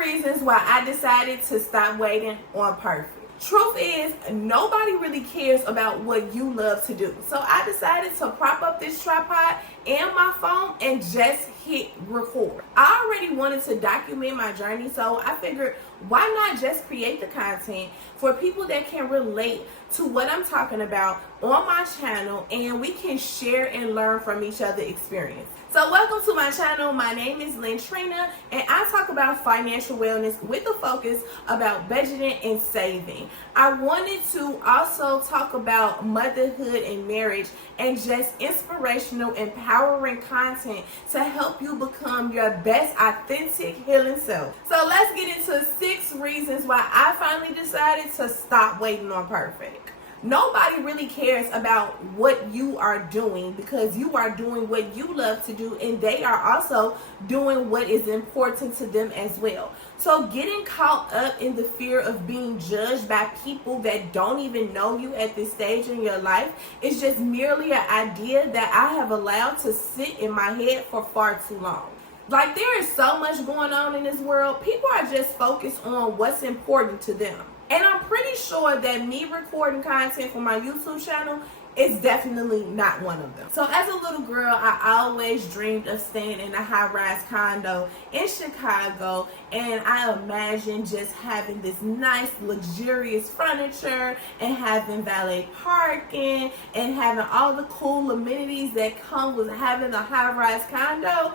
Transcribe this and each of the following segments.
reasons why I decided to stop waiting on perfect. Truth is, nobody really cares about what you love to do. So I decided to prop up this tripod and my phone and just hit record. I already wanted to document my journey, so I figured, why not just create the content for people that can relate to what I'm talking about on my channel, and we can share and learn from each other's experience. So welcome to my channel. My name is Trina, and I talk about financial wellness with a focus about budgeting and saving. I wanted to also talk about motherhood and marriage and just inspirational, empowering content to help you become your best authentic healing self. So let's get into 6 reasons why I finally decided to stop waiting on perfect. Nobody really cares about what you are doing because you are doing what you love to do, and they are also doing what is important to them as well. So getting caught up in the fear of being judged by people that don't even know you at this stage in your life is just merely an idea that I have allowed to sit in my head for far too long. Like, there is so much going on in this world. People are just focused on what's important to them. And I'm pretty sure that me recording content for my YouTube channel is definitely not one of them. So as a little girl, I always dreamed of staying in a high-rise condo in Chicago, and I imagined just having this nice, luxurious furniture and having valet parking and having all the cool amenities that come with having a high-rise condo.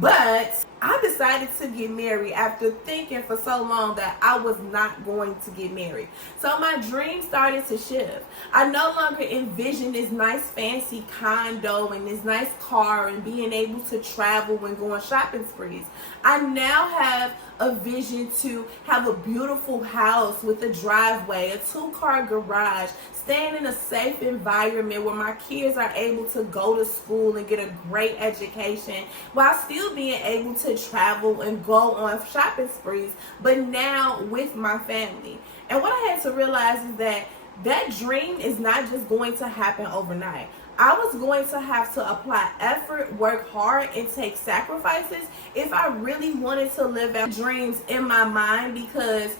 But I decided to get married after thinking for so long that I was not going to get married. So my dream started to shift. I no longer envisioned this nice fancy condo and this nice car and being able to travel and go on shopping sprees. I now have a vision to have a beautiful house with a driveway, a 2-car garage, staying in a safe environment where my kids are able to go to school and get a great education while still being able to travel and go on shopping sprees, but now with my family. And what I had to realize is that that dream is not just going to happen overnight. I was going to have to apply effort, work hard, and take sacrifices if I really wanted to live out dreams in my mind, because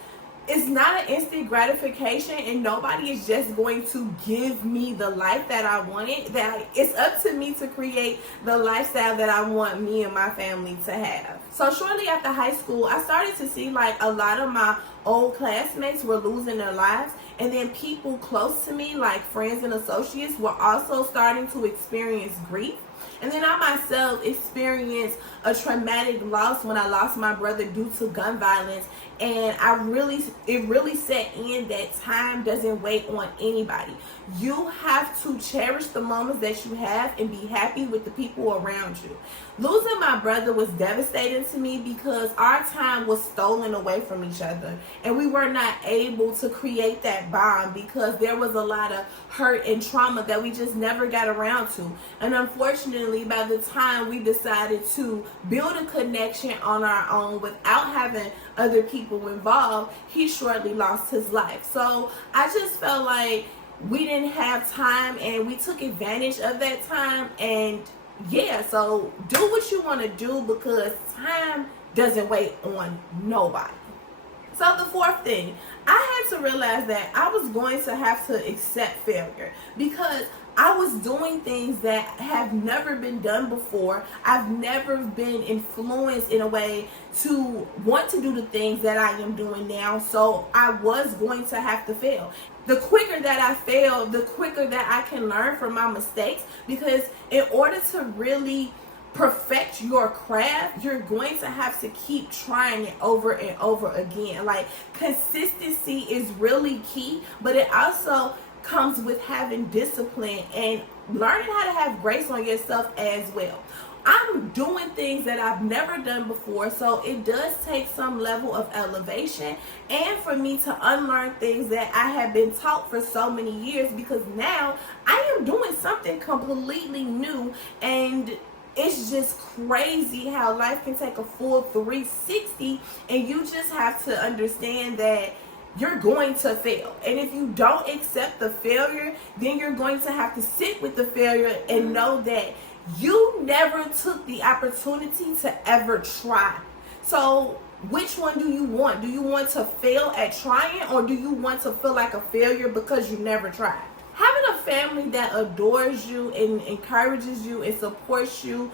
it's not an instant gratification and nobody is just going to give me the life that I wanted. That it's up to me to create the lifestyle that I want me and my family to have. So shortly after high school, I started to see like a lot of my old classmates were losing their lives, and then people close to me, like friends and associates, were also starting to experience grief. And then I myself experienced a traumatic loss when I lost my brother due to gun violence. And it really set in that time doesn't wait on anybody. You have to cherish the moments that you have and be happy with the people around you. Losing my brother was devastating to me because our time was stolen away from each other, and we were not able to create that bond because there was a lot of hurt and trauma that we just never got around to. And unfortunately, by the time we decided to build a connection on our own without having other people involved, he shortly lost his life. So I just felt like we didn't have time, and we took advantage of that time. And yeah, so do what you want to do because time doesn't wait on nobody. So the 4th thing, I had to realize that I was going to have to accept failure because I was doing things that have never been done before. I've never been influenced in a way to want to do the things that I am doing now. So I was going to have to fail. The quicker that I fail, the quicker that I can learn from my mistakes, because in order to really perfect your craft, you're going to have to keep trying it over and over again. Like, consistency is really key, but it also comes with having discipline and learning how to have grace on yourself as well. I'm doing things that I've never done before, so it does take some level of elevation and for me to unlearn things that I have been taught for so many years, because now I am doing something completely new. And it's just crazy how life can take a full 360, and you just have to understand that you're going to fail. And if you don't accept the failure, then you're going to have to sit with the failure and know that you never took the opportunity to ever try. So Which one do you want? Do you want to fail at trying, or do you want to feel like a failure because you never tried? Having a family that adores you and encourages you and supports you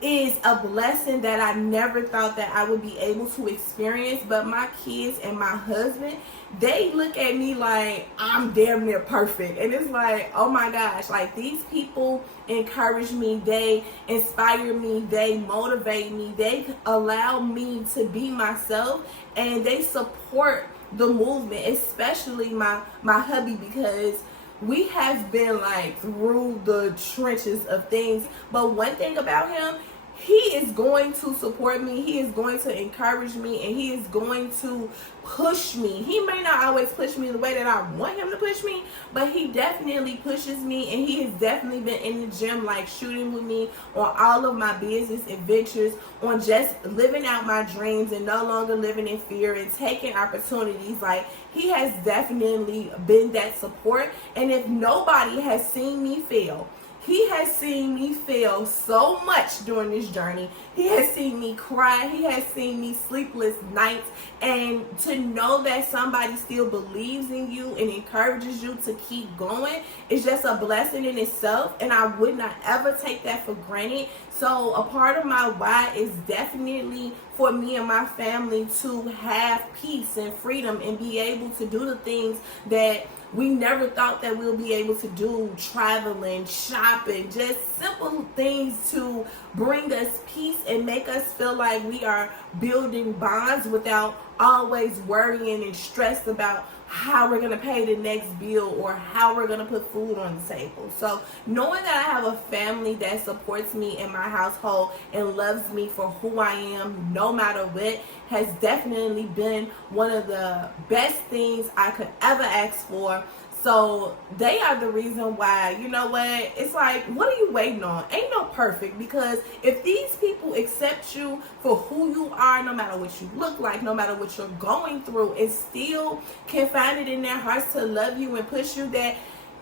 is a blessing that I never thought that I would be able to experience. But my kids and my husband, they look at me like I'm damn near perfect. And it's like, oh my gosh, like these people encourage me, they inspire me, they motivate me, they allow me to be myself, and they support the movement, especially my hubby, because we have been like through the trenches of things. But one thing about him, he is going to support me, he is going to encourage me, and he is going to push me. He may not always push me the way that I want him to push me, but he definitely pushes me, and he has definitely been in the gym like shooting with me on all of my business adventures, on just living out my dreams and no longer living in fear and taking opportunities. Like, he has definitely been that support. And if nobody has seen me fail, he has seen me fail so much during this journey. He has seen me cry. He has seen me sleepless nights. And to know that somebody still believes in you and encourages you to keep going is just a blessing in itself. And I would not ever take that for granted. So a part of my why is definitely for me and my family to have peace and freedom and be able to do the things that we never thought that we'll be able to do, traveling, shopping, just simple things to bring us peace and make us feel like we are building bonds without always worrying and stressed about how we're going to pay the next bill or how we're going to put food on the table. So knowing that I have a family that supports me in my household and loves me for who I am no matter what has definitely been one of the best things I could ever ask for. So they are the reason why, you know what, it's like, what are you waiting on? Ain't no perfect, because if these people accept you for who you are, no matter what you look like, no matter what you're going through, and still can find it in their hearts to love you and push you, that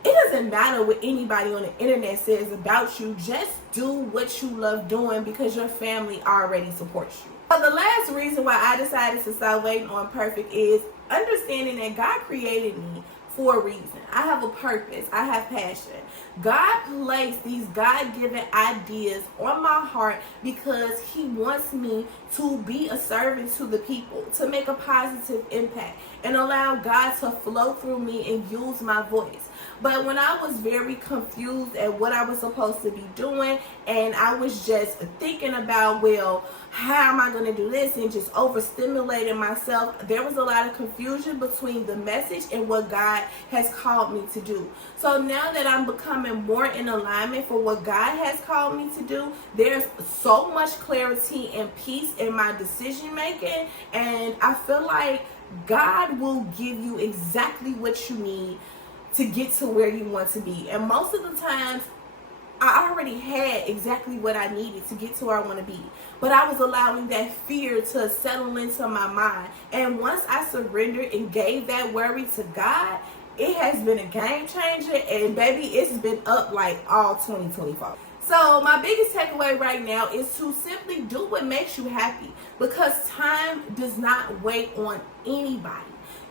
it doesn't matter what anybody on the internet says about you. Just do what you love doing, because your family already supports you. So the last reason why I decided to start waiting on perfect is understanding that God created me for a reason. I have a purpose. I have passion. God placed these God-given ideas on my heart because he wants me to be a servant to the people, to make a positive impact and allow God to flow through me and use my voice. But when I was very confused at what I was supposed to be doing, and I was just thinking about, well, how am I going to do this, and just overstimulating myself, there was a lot of confusion between the message and what God has called me to do. So now that I'm becoming more in alignment for what God has called me to do, there's so much clarity and peace in my decision making, and I feel like God will give you exactly what you need to get to where you want to be. And most of the times, I already had exactly what I needed to get to where I want to be. But I was allowing that fear to settle into my mind. And once I surrendered and gave that worry to God, it has been a game changer. And baby, it's been up like all 2024. So my biggest takeaway right now is to simply do what makes you happy, because time does not wait on anybody.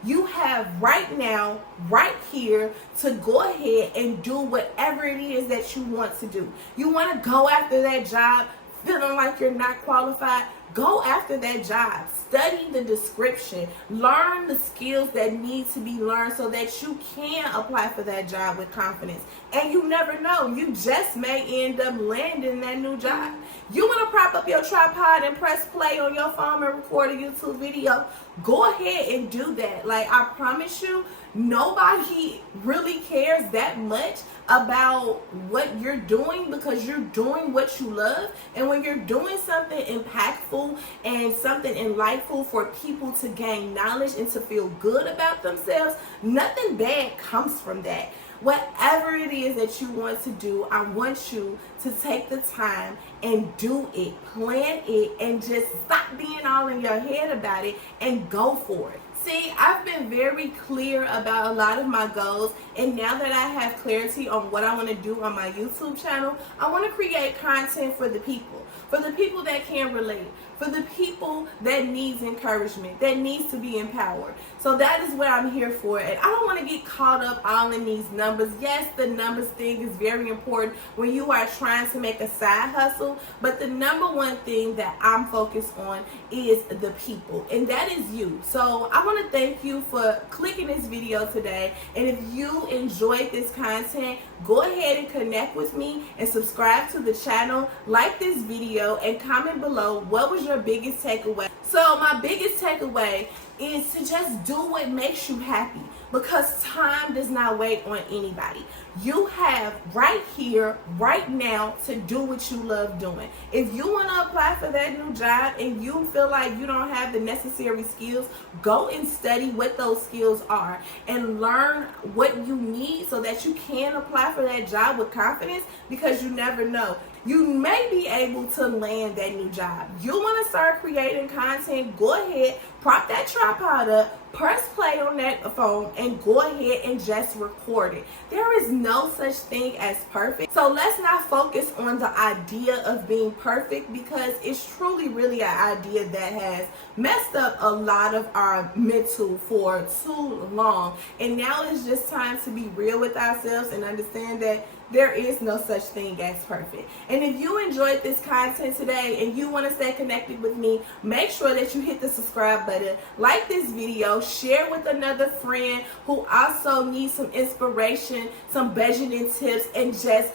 You have right now, right here, to go ahead and do whatever it is that you want to do. You want to go after that job feeling like you're not qualified? Go after that job. Study the description. Learn the skills that need to be learned so that you can apply for that job with confidence. And you never know. You just may end up landing that new job. You want to prop up your tripod and press play on your phone and record a YouTube video? Go ahead and do that. Like, I promise you, nobody really cares that much about what you're doing, because you're doing what you love. And when you're doing something impactful and something enlightful for people to gain knowledge and to feel good about themselves, nothing bad comes from that. Whatever it is that you want to do, I want you to take the time and do it. Plan it and just stop being all in your head about it and go for it. See, I've been very clear about a lot of my goals, and now that I have clarity on what I want to do on my YouTube channel, I want to create content for the people that can relate, for the people that needs encouragement, that needs to be empowered. So that is what I'm here for, and I don't want to get caught up all in these numbers. Yes, the numbers thing is very important when you are trying to make a side hustle, but the number one thing that I'm focused on is the people, and that is you. So I want to thank you for clicking this video today, and if you enjoyed this content, go ahead and connect with me and subscribe to the channel, like this video, and comment below what was your biggest takeaway. So my biggest takeaway is to just do what makes you happy, because time does not wait on anybody. You have right here, right now, to do what you love doing. If you want to apply for that new job and you feel like you don't have the necessary skills, go and study what those skills are and learn what you need so that you can apply for that job with confidence, because you never know. You may be able to land that new job. You want to start creating content, go ahead, prop that tripod up, press play on that phone, and go ahead and just record it. There is no such thing as perfect. So let's not focus on the idea of being perfect, because it's truly really an idea that has messed up a lot of our mental for too long. And now it's just time to be real with ourselves and understand that there is no such thing as perfect. And if you enjoyed this content today and you want to stay connected with me, make sure that you hit the subscribe button, like this video, share with another friend who also needs some inspiration, some budgeting tips, and just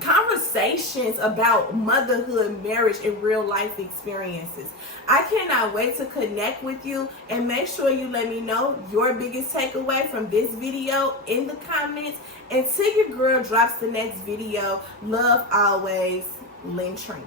conversations about motherhood, marriage, and real life experiences. I cannot wait to connect with you, and make sure you let me know your biggest takeaway from this video in the comments. Until your girl drops the next video, love always, Lynn Trina.